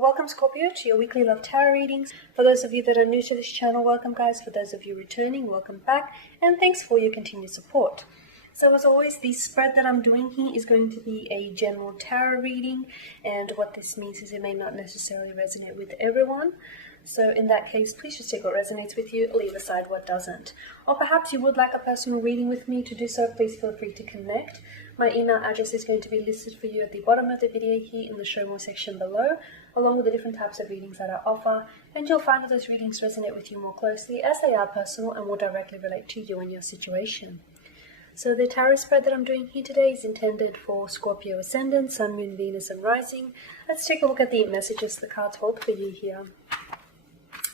Welcome Scorpio to your weekly love tarot readings. For those of you that are new to this channel, welcome guys. For those of you returning, welcome back. And thanks for your continued support. So as always, the spread that I'm doing here is going to be a general tarot reading. And what this means is it may not necessarily resonate with everyone. So in that case, please just take what resonates with you, leave aside what doesn't. Or perhaps you would like a personal reading with me. To do so, please feel free to connect. My email address is going to be listed for you at the bottom of the video here in the show more section below, along with the different types of readings that I offer. And you'll find that those readings resonate with you more closely as they are personal and will directly relate to you and your situation. So the tarot spread that I'm doing here today is intended for Scorpio Ascendant, Sun, Moon, Venus and Rising. Let's take a look at the messages the cards hold for you here.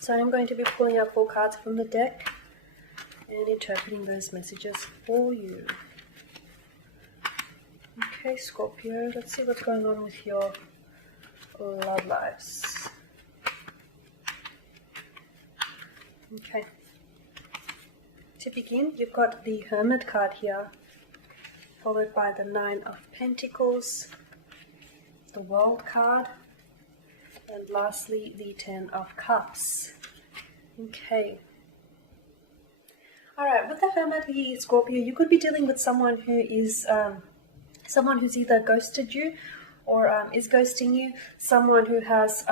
So I'm going to be pulling out 4 cards from the deck and interpreting those messages for you. Okay, Scorpio, let's see what's going on with your love lives. Okay. To begin, you've got the Hermit card here, followed by the 9 of Pentacles, the World card, and lastly the 10 of Cups. Okay. Alright, with the Hermit here, Scorpio, you could be dealing with someone who is someone who's either ghosted you or is ghosting you, someone who has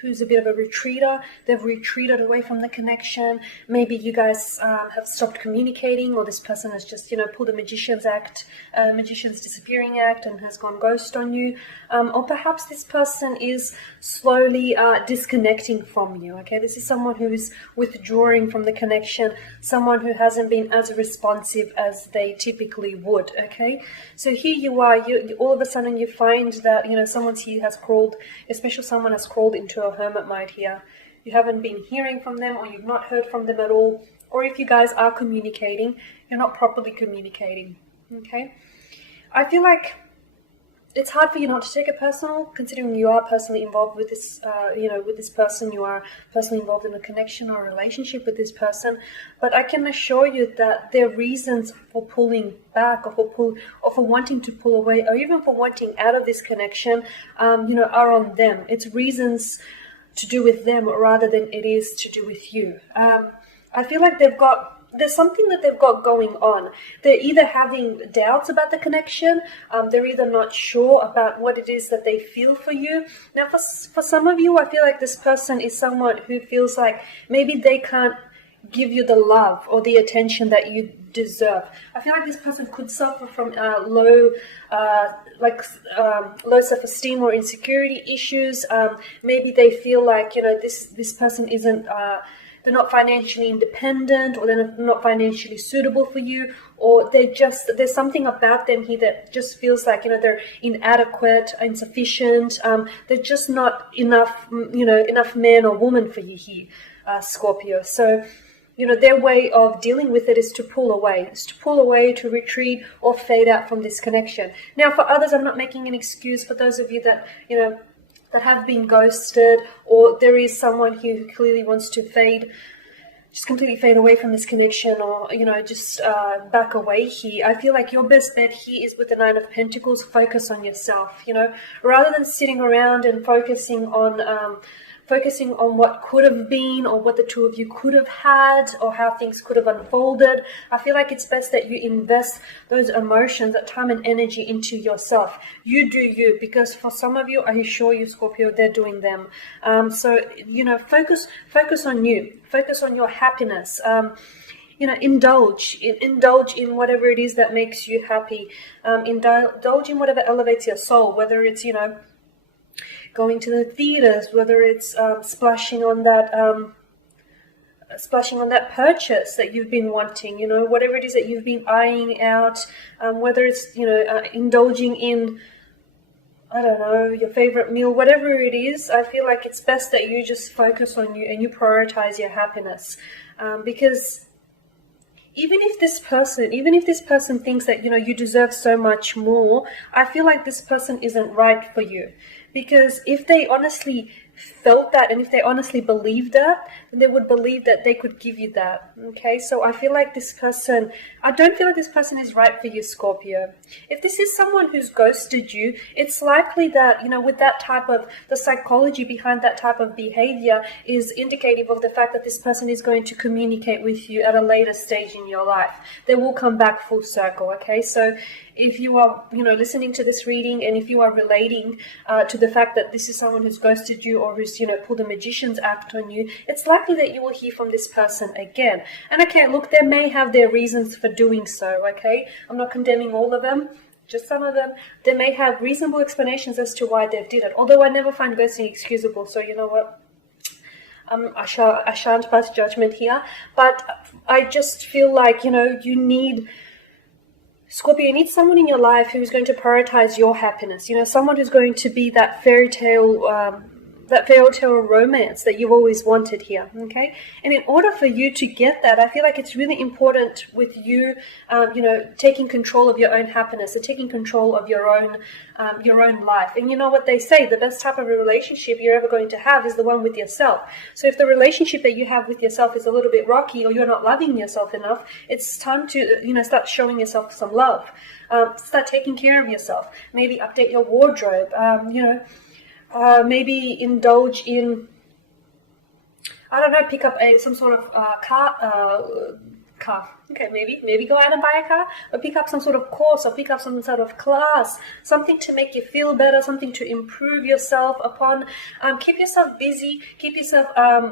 who's a bit of a retreater. They've retreated away from the connection. Maybe you guys have stopped communicating, or this person has just, pulled a magician's act, magician's disappearing act, and has gone ghost on you. Or perhaps this person is slowly disconnecting from you. Okay, this is someone who is withdrawing from the connection, someone who hasn't been as responsive as they typically would. Okay, so here you are. You all of a sudden you find that someone here has crawled, especially someone has crawled into a hermit mode here. You haven't been hearing from them, or you've not heard from them at all, or if you guys are communicating, you're not properly communicating. Okay, I feel like it's hard for you not to take it personal, considering you are personally involved with this, with this person. You are personally involved in a connection or a relationship with this person. But I can assure you that their reasons for pulling back, or for wanting to pull away, or even for wanting out of this connection, are on them. It's reasons to do with them rather than it is to do with you. I feel like there's something that they've got going on. They're either having doubts about the connection, they're either not sure about what it is that they feel for you. Now, for some of you, I feel like this person is someone who feels like maybe they can't give you the love or the attention that you deserve. I feel like this person could suffer from low self-esteem or insecurity issues. Maybe they feel like, this person isn't... they're not financially independent, or they're not financially suitable for you, or there's something about them here that just feels like, they're inadequate, insufficient. They're just not enough, enough man or woman for you here, Scorpio. So, their way of dealing with it is to pull away, to retreat, or fade out from this connection. Now, for others, I'm not making an excuse. For those of you that, that have been ghosted, or there is someone here who clearly wants to just completely fade away from this connection, or, just back away here. I feel like your best bet here is with the 9 of Pentacles. Focus on yourself, rather than sitting around and focusing on what could have been, or what the two of you could have had, or how things could have unfolded. I feel like it's best that you invest those emotions, that time and energy into yourself. You do you, because for some of you, I assure you, Scorpio, they're doing them. So, focus on you. Focus on your happiness. Indulge in whatever it is that makes you happy. Indulge in whatever elevates your soul, whether it's, going to the theaters, whether it's splashing on that purchase that you've been wanting, whatever it is that you've been eyeing out, whether it's indulging in, I don't know, your favorite meal, whatever it is. I feel like it's best that you just focus on you and you prioritize your happiness, because even if this person thinks that you deserve so much more, I feel like this person isn't right for you. Because if they honestly felt that, and if they honestly believed that, then they would believe that they could give you that. Okay, so I feel like this person, I don't feel like this person is right for you, Scorpio. If this is someone who's ghosted you, it's likely that, you know, with that type of, the psychology behind that type of behavior is indicative of the fact that this person is going to communicate with you at a later stage in your life. They will come back full circle. Okay, so if you are, you know, listening to this reading, and if you are relating to the fact that this is someone who's ghosted you or who's, you know, pulled a magician's act on you, it's likely that you will hear from this person again. And okay, look, they may have their reasons for doing so. Okay, I'm not condemning all of them, just some of them. They may have reasonable explanations as to why they did it, although I never find ghosting excusable. So you know what, I shan't pass judgment here, but I just feel like, you know, you need, Scorpio, you need someone in your life who's going to prioritize your happiness. You know, someone who's going to be that fairy tale romance that you've always wanted here. Okay, and in order for you to get that, I feel like it's really important with you, you know, taking control of your own happiness and taking control of your own life. And you know what they say, the best type of a relationship you're ever going to have is the one with yourself. So if the relationship that you have with yourself is a little bit rocky, or you're not loving yourself enough, it's time to, you know, start showing yourself some love. Start taking care of yourself. Maybe update your wardrobe. You know, maybe indulge in, I don't know, pick up some sort of car. Okay, maybe go out and buy a car, or pick up some sort of course, or pick up some sort of class, something to make you feel better, something to improve yourself upon. Keep yourself busy, keep yourself,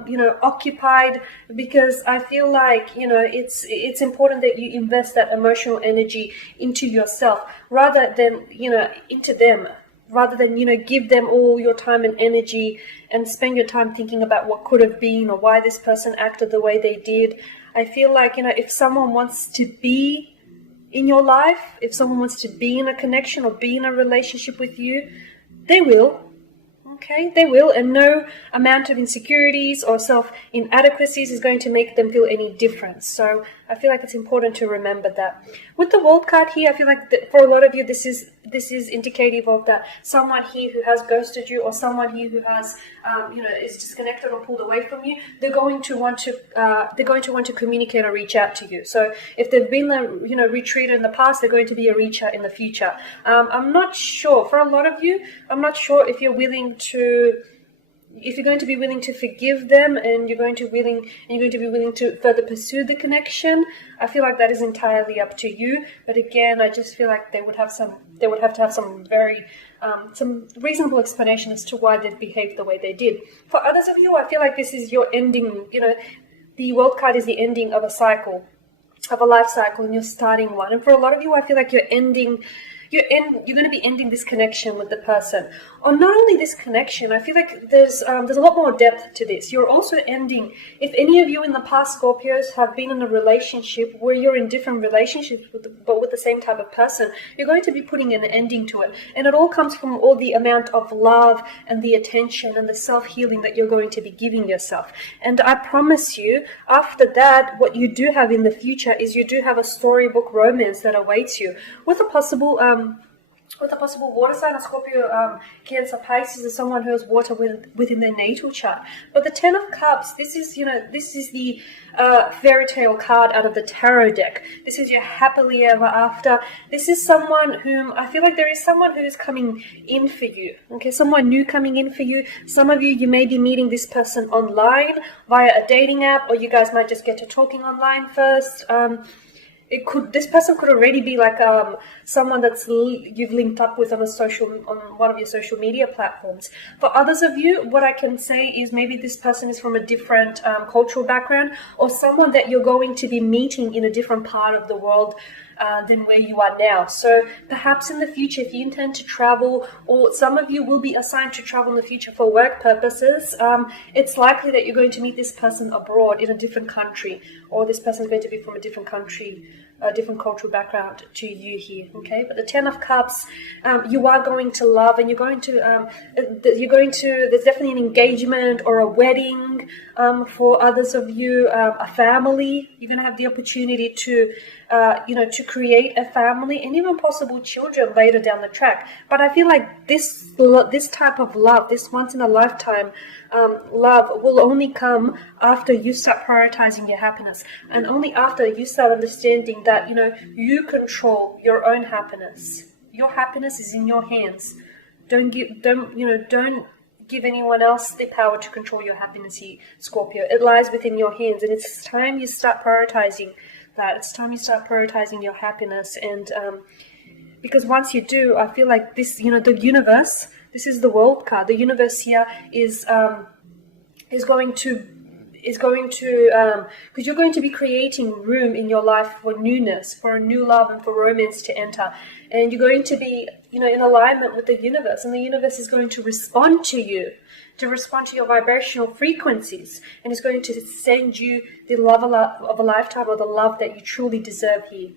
you know, occupied, because I feel like, you know, it's important that you invest that emotional energy into yourself rather than, you know, into them. Rather than, you know, give them all your time and energy and spend your time thinking about what could have been or why this person acted the way they did. I feel like, you know, if someone wants to be in your life, if someone wants to be in a connection or be in a relationship with you, they will. Okay, they will, and no amount of insecurities or self-inadequacies is going to make them feel any different. So I feel like it's important to remember that. With the World card here, I feel like that for a lot of you, this is indicative of that someone here who has ghosted you, or someone here who has, you know, is disconnected or pulled away from you. They're going to want to communicate or reach out to you. So if they've been a, you know, retreater in the past, they're going to be a reach out in the future. I'm not sure, for a lot of you, I'm not sure if you're willing to, if you're going to be willing to forgive them, and you're going to be willing to further pursue the connection. I feel like that is entirely up to you. But again, I just feel like they would have to have some very some reasonable explanation as to why they've behaved the way they did. For others of you, I feel like this is your ending. You know, the World card is the ending of a cycle, of a life cycle, and you're starting one. And for a lot of you, I feel like you're going to be ending this connection with the person. Or not only this connection, I feel like there's a lot more depth to this. You're also ending, if any of you in the past, Scorpios, have been in a relationship where you're in different relationships but with the same type of person, you're going to be putting an ending to it. And it all comes from all the amount of love and the attention and the self-healing that you're going to be giving yourself. And I promise you, after that, what you do have in the future is you do have a storybook romance that awaits you with a possible water sign, a Scorpio, Cancer, Pisces, is someone who has water within their natal chart. But the Ten of Cups, this is the fairy tale card out of the tarot deck. This is your happily ever after. This is someone whom I feel like there is someone who is coming in for you. Okay, someone new coming in for you. Some of you may be meeting this person online via a dating app, or you guys might just get to talking online first. This person could already be like someone that's you've linked up with on one of your social media platforms. For others of you, what I can say is maybe this person is from a different cultural background, or someone that you're going to be meeting in a different part of the world than where you are now. So perhaps in the future, if you intend to travel, or some of you will be assigned to travel in the future for work purposes, it's likely that you're going to meet this person abroad in a different country, or this person is going to be from a different country a different cultural background to you here, okay? But the Ten of Cups, you are going to love, and there's definitely an engagement or a wedding for others of you, a family. You're going to have the opportunity to, to create a family and even possible children later down the track. But I feel like this type of love, this once in a lifetime love, will only come after you start prioritizing your happiness, and only after you start understanding that you control your own happiness. Your happiness is in your hands. Don't give anyone else the power to control your happiness here, Scorpio. It lies within your hands, and it's time you start prioritizing that. It's time you start prioritizing your happiness, and because once you do, I feel like this, the universe. This is the World card. The universe here is going to because you're going to be creating room in your life for newness, for a new love, and for romance to enter, and you're going to be in alignment with the universe, and the universe is going to respond to you, to respond to your vibrational frequencies, and is going to send you the love of a lifetime, or the love that you truly deserve here.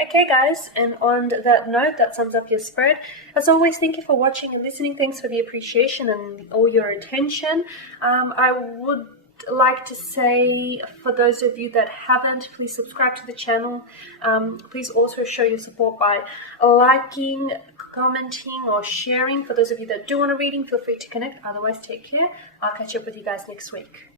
Okay guys, and on that note, that sums up your spread. As always, thank you for watching and listening. Thanks for the appreciation and all your attention. I would like to say, for those of you that haven't, please subscribe to the channel. Please also show your support by liking, commenting, or sharing. For those of you that do want a reading, feel free to connect. Otherwise, take care. I'll catch up with you guys next week.